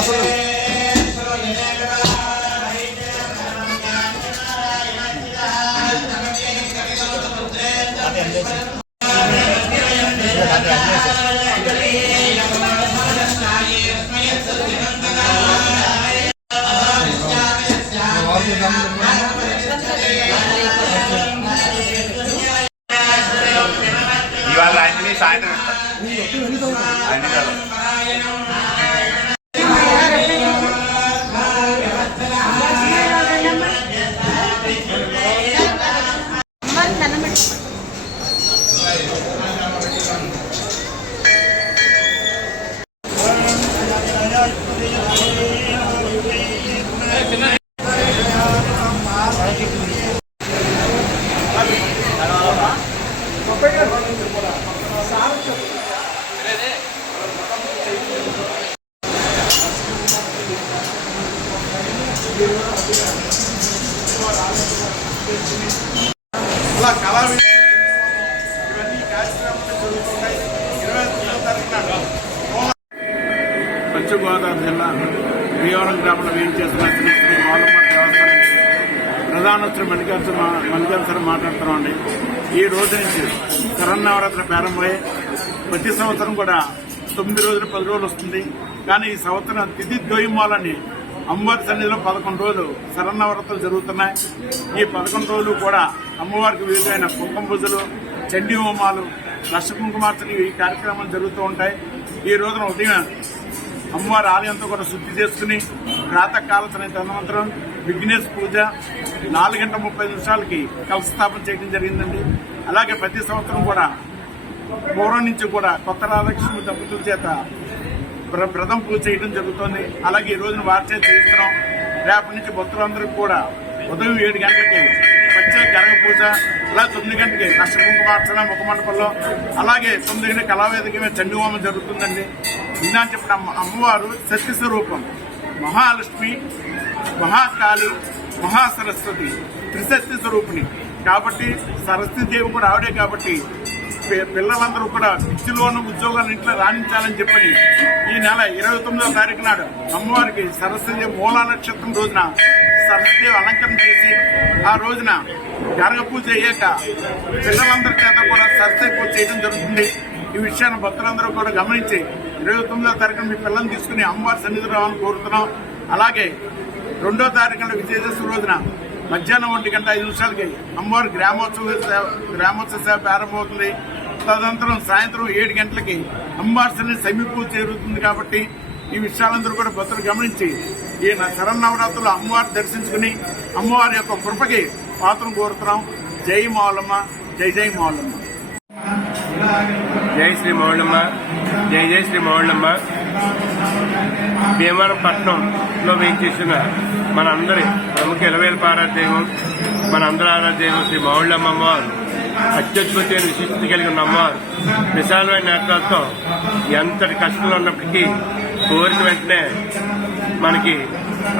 అసలు ఇవాళ అన్ని సాయంత్రం అన్ని అమ్మాయిని దండం పెట్టు. అలా కళా ఇవన్నీ కార్యక్రమాలు జరుగుతుంటాయి ఇరవై తొమ్మిదో తారీఖున పశ్చిమ గోదావరి జిల్లా భీమవరం గ్రామంలో వేడి చేస్తున్న శ్రీ శ్రీ మాలమ్మ దేవస్థానం. ప్రధానోత్సవం మల్లికార్జున మల్లికార్జున మాట్లాడుతున్నామండి. ఈ రోజు నుంచి శరన్నవరాత్రి ప్రారంభమై ప్రతి సంవత్సరం కూడా తొమ్మిది రోజులు పది రోజులు వస్తుంది. కానీ ఈ సంవత్సరం తిథి ద్వయమాలని అమ్మవారి సన్నిధిలో పదకొండు రోజులు శరన్నవరాత్రులు జరుగుతున్నాయి. ఈ పదకొండు రోజులు కూడా అమ్మవారికి వివిధమైన కుంకుమ పూజలు చండీ హోమాలు లక్ష కుంకుమార్తెలు ఈ కార్యక్రమాలు జరుగుతూ ఉంటాయి. ఈ రోజున ఉదయం అమ్మవారి ఆలయంతో కూడా శుద్ధి చేసుకుని ప్రాతకాల తదనంతరం విఘ్నేశ్ పూజ నాలుగు గంట ముప్పై నిమిషాలకి కలస్థాపన చేయడం జరిగిందండి. అలాగే ప్రతి సంవత్సరం కూడా పూర్వం నుంచి కూడా కొత్త రాధాకృష్ణ దంపతుల చేత ప్రథమ పూజ చేయడం జరుగుతుంది. అలాగే ఈ రోజున వారి చేత చేస్తున్నాం రేపటి నుంచి భక్తులందరికీ కూడా ఉదయం ఏడు గంటలకి ప్రత్యేక గరగ పూజ ఇలా తొమ్మిది గంటలకి. నష్ట కుంకుమార్చన ముఖమండపంలో. అలాగే తొమ్మిది గంటల కళావేదిక చండీహోమం జరుగుతుందండి. నిన్న చెప్పిన అమ్మ- అమ్మవారు శక్తి స్వరూపం మహాలక్ష్మి మహాకాళి మహాసరస్వతి త్రిశక్తి స్వరూపిణి కాబట్టి సరస్వతి దేవి కూడా ఆవిడే కాబట్టి పిల్లలందరూ కూడా పిచ్చిలోను ఉద్యోగాలు ఇంట్లో రాణించాలని చెప్పని ఈ నెల ఇరవై తొమ్మిదో తారీఖు నాడు అమ్మవారికి సరస్వతి మూలా నక్షత్రం రోజున సరస్వతి అలంకరణ చేసి ఆ రోజున గరగ పూజ అయ్యాక పిల్లలందరి చేత కూడా సరస్వతి పూజ చేయడం జరుగుతుంది. ఈ విషయాన్ని భక్తులందరూ కూడా గమనించి ఇరవై తొమ్మిదో తారీఖున మీ పిల్లల్ని తీసుకుని అమ్మవారి సన్నిధి రావాలని కోరుతున్నాం. అలాగే రెండో తారీఖున విజయదశమి రోజున మధ్యాహ్నం ఒంటి గంట ఐదు నిమిషాలకి అమ్మవారి గ్రామోత్సవ సేవ గ్రామోత్సవ సేవ ప్రారంభమవుతుంది. తదనంతరం సాయంత్రం ఏడు గంటలకి అమ్మవారి సన్నిధి సమీపం చేరుతుంది కాబట్టి ఈ విషయాలందరూ కూడా భక్తులు గమనించి ఈ న- శరన్నవరాత్రులు అమ్మవారిని దర్శించుకుని అమ్మవారి యొక్క కృపకి మాత్రం కోరుతున్నాం. జై మౌలమ్మ జై జై మౌలమ్మ. జై శ్రీ మౌళమ్మ జై జై శ్రీ మౌళమ్మ భీమవరం వేయించేసిన మన అందరి ప్రముఖ ఇలవేల పారాదేవం మనందరి ఆరాధ్యం శ్రీ మౌళ్ళమ్మ అమ్మవారు. అత్యద్భుతమైన విశిష్టత కలిగి అమ్మవారు. విశాలమైన నేత్రాలతో ఎంతటి కష్టంలో ఉన్నప్పటికీ కోరిన వెంటనే మనకి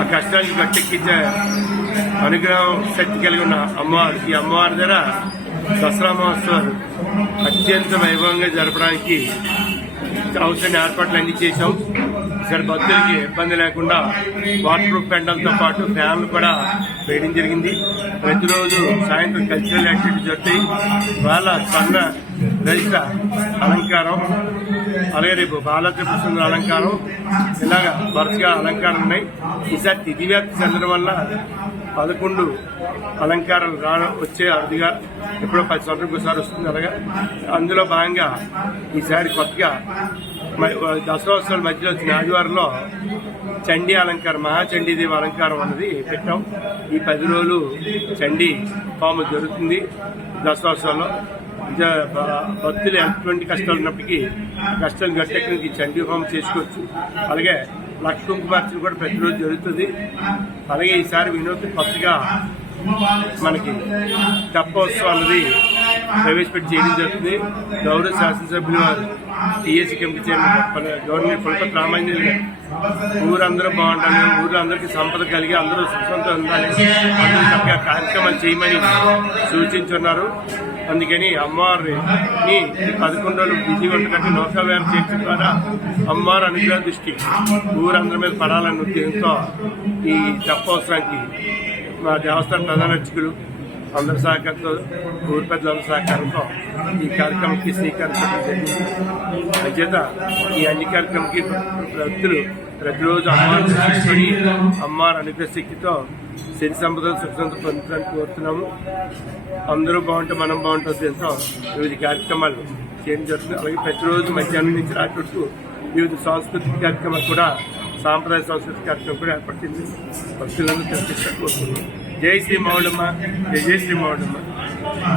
ఆ కష్టానికి గట్టెక్కించే అనుగ్రహం శక్తి కలిగి ఉన్న అమ్మవారు ఈ అమ్మవారి దగ్గర దసరా మహోత్సవాలు అత్యంత వైభవంగా జరపడానికి అవసరమైన ఏర్పాట్లు అన్ని చేశాం. ఇక్కడ భక్తులకి ఇబ్బంది లేకుండా వాటర్ ప్రూఫ్ పెండలతో పాటు ఫ్యాన్లు కూడా వేయడం జరిగింది. ప్రతిరోజు సాయంత్రం కల్చరల్ యాక్టివిటీ జరుగుతాయి. వాళ్ళ సన్న రజిత అలంకారం అలాగే రేపు బాలత్రిపుర సుందర అలంకారం ఇలాగ వరుసగా అలంకారం ఉన్నాయి. ఈసారి తిథివ్యాప్తి చెందడం వల్ల పదకొండు అలంకారాలు రా వచ్చే అరుదుగా ఎప్పుడో పది సంవత్సరాలకు ఒకసారి వస్తుంది. అలాగా అందులో భాగంగా ఈసారి కొత్తగా మ- దసరోత్సవాల మధ్యలో వచ్చిన ఆదివారంలో చండీ అలంకారం మహాచండీదేవి అలంకారం అన్నది పెట్టాం. ఈ పది రోజులు చండీ పాము జరుగుతుంది దసరోత్సవంలో భక్తులు ఎటువంటి కష్టాలు ఉన్నప్పటికీ కష్టాలు గట్టెక్కడికి చండీ హోమం చేసుకోవచ్చు. అలాగే లక్ష్మీ కుంకుమార్చన కూడా ప్రతిరోజు జరుగుతుంది. అలాగే ఈసారి వినూత్న కొత్తగా మనకి తెప్పోత్సవం అన్నది ప్రవేశపెట్టి చేయడం జరుగుతుంది. గౌరవ శాసనసభ్యులు వారు TSC committee chairman government Pulapati Ramanjali ఊరందరూ బాగుండాలి. ఊరు అందరికీ సంపద కలిగి అందరూ సుఖంతో ఉండాలి. అందరూ చక్కగా కార్యక్రమాలు చేయమని సూచించున్నారు. అందుకని అమ్మవారిని పదకొండు రోజులు బిజీగా ఉండకంటే నౌకావ్యాయం చేయడం ద్వారా అమ్మవారి అనుగ్రహ దృష్టి ఊరందరి మీద పడాలన్న ఉద్దేశంతో ఈ తప్పవసరానికి మా దేవస్థాన ప్రధాన అర్చకులు అందరి సహకారంతో ఊరి పెద్దల సహకారంతో ఈ కార్యక్రమంకి శ్రీకారం చుట్టడం జరిగింది. అంచేత ఈ అన్ని కార్యక్రమంకి భక్తులు ప్రతిరోజు అమ్మవారిని దర్శించుకొని అమ్మవారి అనుగ్రహ శక్తితో శని సంపదలు సుఖ సంపదలు పొందడానికి కోరుతున్నాము. అందరూ బాగుంటే మనం బాగుంటుంది దీంతో వివిధ కార్యక్రమాలు చేయడం జరుగుతుంది. అలాగే ప్రతిరోజు మధ్యాహ్నం నుంచి రాత్రి వరకు వివిధ సాంస్కృతిక కార్యక్రమాలు కూడా సాంప్రదాయ సాంస్కృతిక కార్యక్రమం కూడా ఏర్పడుతుంది భక్తులందరూ తెలిపిస్తారు కోరుతున్నాం జై శ్రీ మౌళమ్మ జై జై శ్రీ మౌళమ్మ